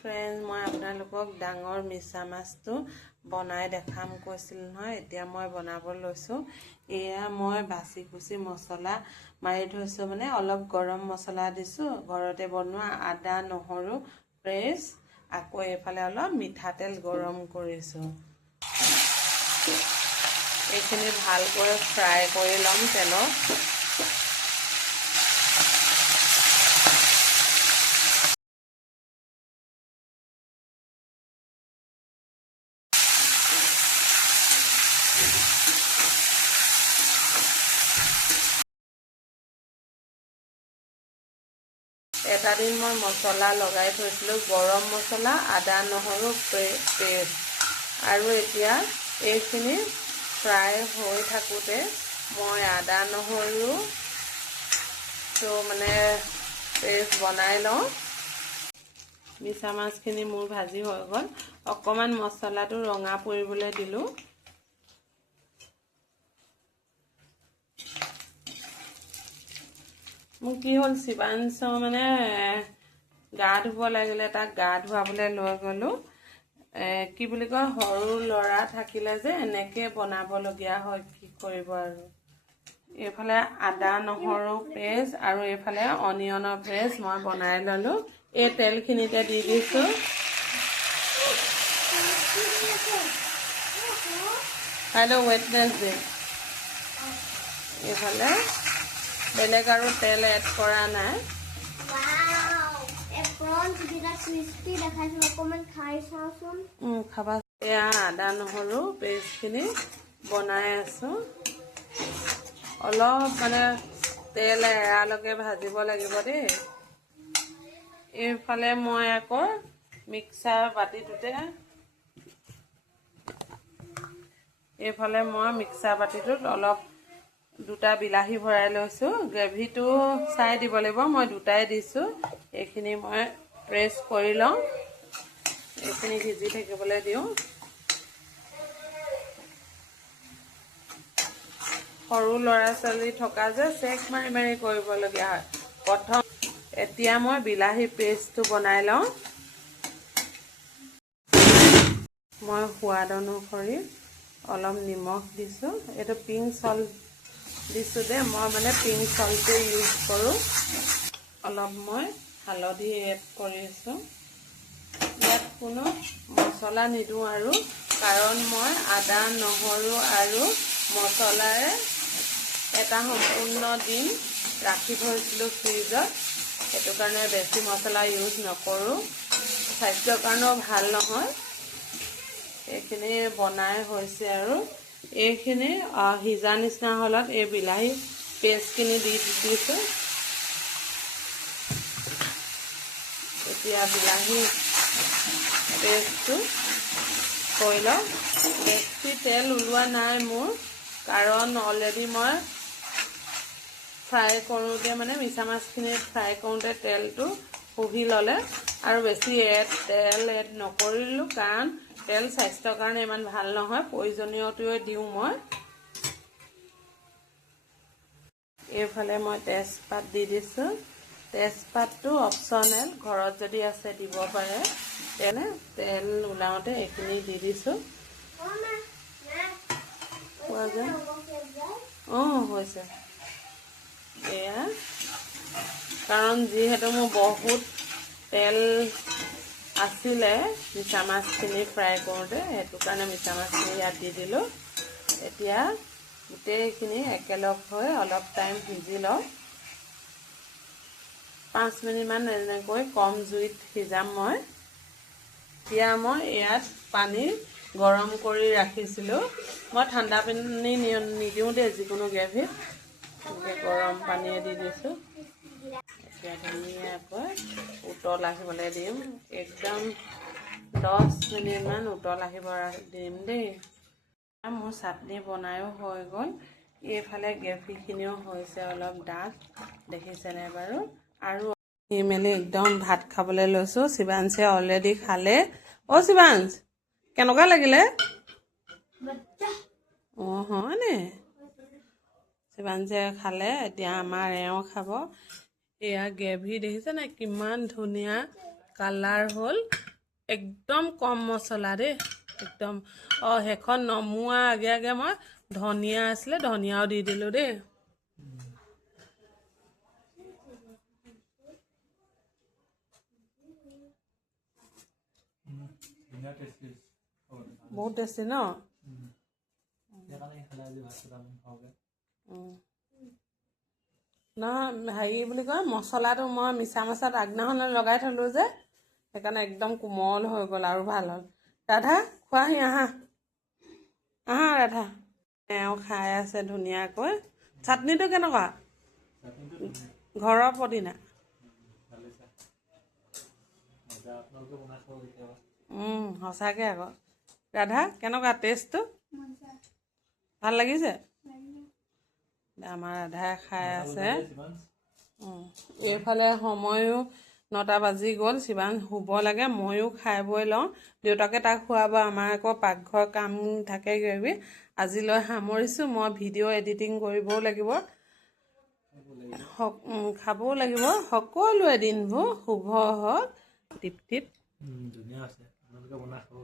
Friends, মই আপোনালোকক ডাঙৰ মিছা মাছটো বনাই দেখাম কৈছিল নহয়। এতিয়া মই বনাব লৈছোঁ। এয়া মই বাছি কুচি মছলা মাৰি থৈছোঁ, মানে অলপ গৰম মছলা দিছোঁ, ঘৰতে বনোৱা আদা নহৰু পেষ্ট, আকৌ এইফালে অলপ মিঠাতেল গৰম কৰিছোঁ। এইখিনি ভালকৈ ফ্ৰাই কৰি ল'ম তেলত। এটা দিন মই মছলা লগাই থৈছিলোঁ, গৰম মছলা, আদা নহৰু পেষ্ট, আৰু এতিয়া এইখিনি ফ্ৰাই হৈ থাকোঁতে মই আদা নহৰুটো মানে পেষ্ট বনাই লওঁ। মিছা মাছখিনি মোৰ ভাজি হৈ গ'ল। অকণমান মছলাটো ৰঙা পৰিবলৈ দিলোঁ। মোৰ কি হ'ল, শিৱাংশ মানে গা ধুব লাগিলে, তাক গা ধুৱাবলৈ লৈ গ'লোঁ। কি বুলি কয়, সৰু ল'ৰা থাকিলে যে এনেকৈ বনাবলগীয়া হয়, কি কৰিব আৰু। এইফালে আদা নহৰু পেষ্ট আৰু এইফালে অনিয়নৰ পেষ্ট মই বনাই ল'লোঁ। এই তেলখিনিতে দি দিছোঁ। কাইলৈ ৱেডনেছডে। এইফালে বেলেগ আৰু তেল এড কৰা নাই। খাবা। এয়া আদা নহৰু পেষ্টখিনি বনাই আছোঁ। অলপ মানে তেল এৰালৈকে ভাজিব লাগিব দেই। এইফালে মই আকৌ মিক্সাৰ বাতিটোত অলপ দুটা বিলাহী ভৰাই লৈছোঁ। গ্ৰেভিটো চাই দিব লাগিব, মই দুটাই দিছোঁ। এইখিনি মই প্ৰেছ কৰি লওঁ, এইখিনি সিজি থাকিবলৈ দিওঁ। সৰু ল'ৰা ছোৱালী থকা যে চেক মাৰি মাৰি কৰিবলগীয়া হয়। এতিয়া মই বিলাহী পেষ্টটো বনাই লওঁ। মই সোৱাদ অনুসৰি অলপ নিমখ দিছোঁ। এইটো পিংক সল্ট দিছোঁ দেই, মই মানে পিংক সল্টে ইউজ কৰোঁ। অলপ মই হালধি এড কৰিছোঁ। ইয়াত কোনো মছলা নিদিওঁ আৰু, কাৰণ মই আদা নহৰু আৰু মছলাৰে এটা সম্পূৰ্ণ দিন ৰাখি থৈছিলোঁ ফ্ৰিজত। সেইটো কাৰণে বেছি মছলা ইউজ নকৰোঁ, স্বাস্থ্যৰ কাৰণেও ভাল নহয়। এইখিনি বনাই হৈছে আৰু এইখিনি সিজা নিচিনা হ'লত এই বিলাহী পেষ্টখিনি দি দিছোঁ। এতিয়া বিলাহী পেষ্টটো কৰি লওঁ। বেছি তেল ওলোৱা নাই মোৰ, কাৰণ অলৰেডি মই ফ্ৰাই কৰোঁতে মানে মিছা মাছখিনি ফ্ৰাই কৰোঁতে তেলটো শুহি ল'লে, আৰু বেছি তেল এড নকৰিলোঁ, কাৰণ তেল স্বাস্থ্যৰ কাৰণে ইমান ভাল নহয়, প্ৰয়োজনীয়টোৱে দিওঁ মই। এইফালে মই তেজপাত দি দিছোঁ। তেজপাতটো অপশ্যনেল, ঘৰত যদি আছে দিব পাৰে। তেল ওলাওঁতে এইখিনি দি দিছোঁ। হৈছে এয়া, কাৰণ যিহেতু মোৰ বহুত তেল আছিলে মিছা মাছখিনি ফ্ৰাই কৰোঁতে, সেইটো কাৰণে মিছা মাছখিনি ইয়াত দি দিলোঁ। এতিয়া গোটেইখিনি একেলগ হৈ অলপ টাইম সিজি লওঁ। 5 মিনিটমান এনেকৈ কম জুইত সিজাম মই। এতিয়া মই ইয়াত পানী গৰম কৰি ৰাখিছিলোঁ। মই ঠাণ্ডা পানী নিদিওঁ দেই, যিকোনো গ্ৰেভিত গৰম পানীয়ে দি দিছোঁ। এতিয়া ধুনীয়াকৈ উতল আহিবলৈ দিম, একদম 10 মিনিটমান উতল আহিব দিম দেই। মোৰ চাটনি বনায়ো হৈ গ'ল। এইফালে গ্ৰেভিখিনিও হৈছে অলপ ডাঠ, দেখিছেনে বাৰু। আৰু মেলি একদম ভাত খাবলৈ লৈছোঁ। শিৱাংশে অলৰেডি খালে। শিৱাংশ, কেনেকুৱা লাগিলে? হয়নে? শিৱাংশে খালে, এতিয়া আমাৰ এওঁ খাব। এয়া গ্ৰেভি দেখিছেনে কিমান ধুনীয়া কালাৰ হ'ল। একদম কম মছলা দেই একদম সেইখন নমোৱা আগে আগে মই ধনিয়া আছিলে ধনিয়াও দি দিলোঁ দেই বহুত টেষ্টি ন নহয় হেৰি বুলি কয় মছলাটো মই মিছা মাছত আগদিনাখনে লগাই থলোঁ যে সেইকাৰণে একদম কোমল হৈ গ'ল আৰু ভাল হ'ল ৰাধা খোৱাহি আহা আহা ৰাধা এওঁ খাই আছে ধুনীয়াকৈ চাটনিটো কেনেকুৱা ঘৰৰ পদিনা সঁচাকৈ আকৌ ৰাধা কেনেকুৱা টেষ্টটো ভাল লাগিছে আমাৰ ৰাধাই খাই আছে এইফালে সময়ো 9টা বাজি গ'ল সিমান শুব লাগে ময়ো খাই বৈ লওঁ দেউতাকে তাক খুৱাব আমাৰ আকৌ পাকঘৰ কাম থাকে কিবি আজিলৈ সামৰিছোঁ মই ভিডিঅ' এডিটিং কৰিবও লাগিব খাবও লাগিব সকলোৱে দিনবোৰ শুভ হওক তৃপ্তিত ধুনীয়া আছে আপোনালোকে বনাই খাব